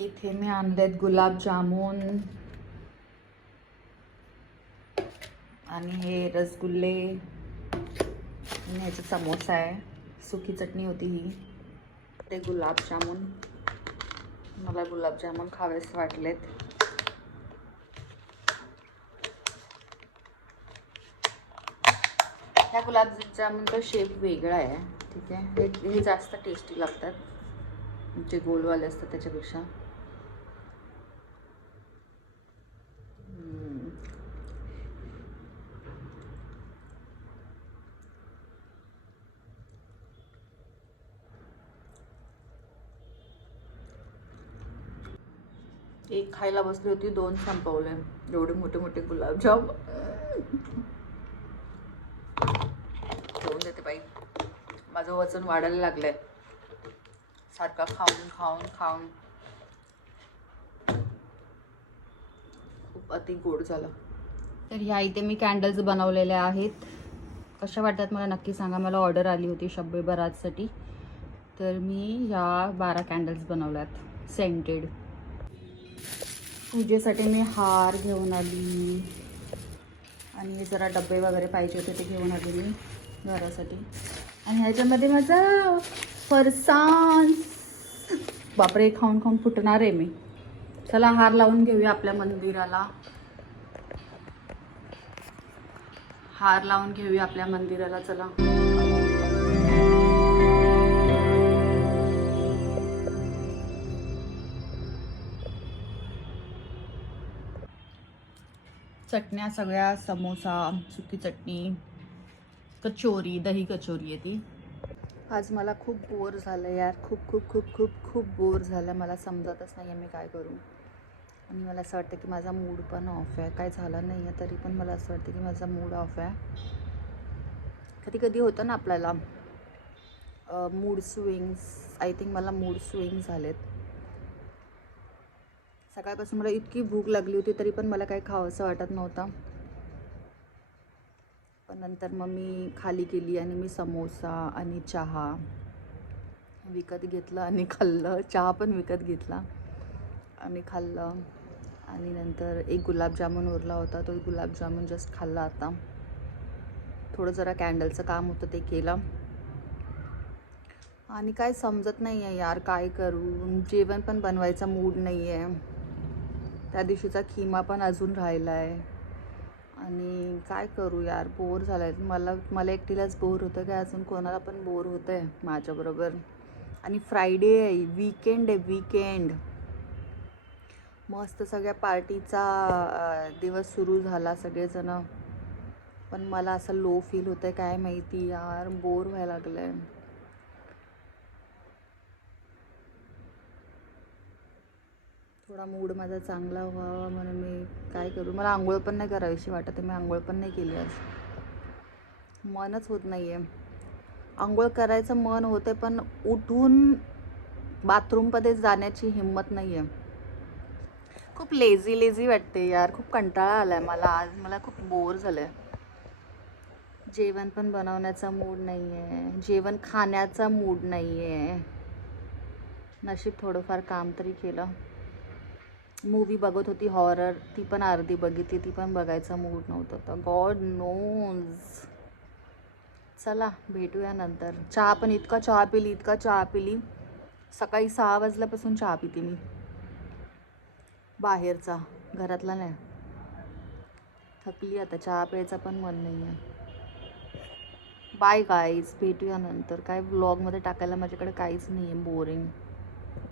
इथे मी आणलेत गुलाबजामुन आणि हे रसगुल्ले. आणि ह्याचा समोसा आहे. सुकी चटणी होती ही. ते गुलाबजामुन मला गुलाबजामुन खावेसे वाटलेत. ह्या गुलाबजामुनचा शेप वेगळा आहे. ठीक आहे. हे हे जास्त टेस्टी लागतात. जे गोलवाले असतात त्याच्यापेक्षा. एक खायला बसली होती दोन संपवले. एवढे मोठे मोठे गुलाबजाम. ठेवून देते बाई. माझं वजन वाढायला लागलंय. सारखा खाऊन खाऊन खाऊन. खूप अति गोड झालं. तर ह्या इथे मी कॅन्डल्स बनवलेल्या आहेत. कशा वाटतात मला नक्की सांगा. मला ऑर्डर आली होती शब्बे बरातसाठी तर मी ह्या बारा कॅन्डल्स बनवल्यात. सेंटेड पूजेसाठी मी हार घेऊन आली. आणि जरा डबे वगैरे पाहिजे होते ते घेऊन आली मी घरासाठी. आणि ह्याच्यामध्ये माझा फरसाण. बापरे खाऊन खाऊन फुटणार आहे मी. चला हार लावून घेऊया आपल्या मंदिराला. हार लावून घेऊया आपल्या मंदिराला चला. चटण्या सगळ्या समोसा सुकी चटणी कचोरी दही कचोरी आहे ती. आज मला खूप बोर झालं यार. खूप खूप खूप खूप खूप बोर झालं मला समजतच नाही आहे मी काय करू. आणि मला असं वाटतं की माझा मूड पण ऑफ आहे. काय झालं नाही आहे तरी पण मला असं वाटतं की माझा मूड ऑफ आहे. कधी कधी होतं ना आपल्याला मूड स्विंग्स आय थिंक मला मूड स्विंग झालेत. सकाळपासून मला इतकी भूक लागली होती तरी पण मला काही खावंसं वाटत नव्हतं. पण नंतर मग मी खाली गेली आणि मी समोसा आणि चहा विकत घेतलं आणि खाल्लं. चहा पण विकत घेतला आणि खाल्लं. आणि नंतर एक गुलाबजामुन उरला होता तो गुलाबजामुन जस्ट खाल्ला आता. थोडं जरा कॅन्डलचं काम होतं ते केलं. आणि काय समजत नाही आहे यार काय करू? जेवण पण बनवायचा मूड नाही आहे त्या दिवशीचा खिमा पण अजून राहिला आहे आणि काय करू यार बोर झाला आहे मला मला एकटीलाच बोर होतं काय? अजून कोणाला पण बोर होतं आहे माझ्याबरोबर. आणि फ्रायडे आहे वीकेंड आहे वीकेंड मस्त सगळ्या पार्टीचा दिवस सुरू झाला सगळेजण. पण मला असं लो फील होतं आहे काय माहिती यार बोर व्हायला लागलं आहे थोडा मूड माझा चांगला व्हावा म्हणून मी काय करू? मला आंघोळ पण नाही करावीशी वाटत आहे. मी आंघोळ पण नाही केली आज. मनच होत नाही आहे आंघोळ करायचं मन होते पण उठून बाथरूममध्ये जाण्याची हिंमत नाही आहे खूप लेझी लेझी वाटते यार. खूप कंटाळा आला आहे मला आज. मला खूप बोर झालं आहे जेवण पण बनवण्याचा मूड नाही आहे जेवण खाण्याचा मूड नाही आहे नशीब थोडंफार काम तरी केलं. मूवी बघत होती हॉरर ती पण अर्धी बघितली ती पण बघायचा मूड नव्हता. तर गॉड नोज चला भेटूया नंतर. चहा पण इतका चहा पिली इतका चहा पिली. सकाळी सहा वाजल्यापासून चहा पिते मी. बाहेरचा घरातला नाही. थकली आता चहा प्यायचा पण मन नाही आहे बाय गाईज भेटूया नंतर. काय व्लॉगमध्ये टाकायला माझ्याकडे काहीच नाही आहे बोरिंग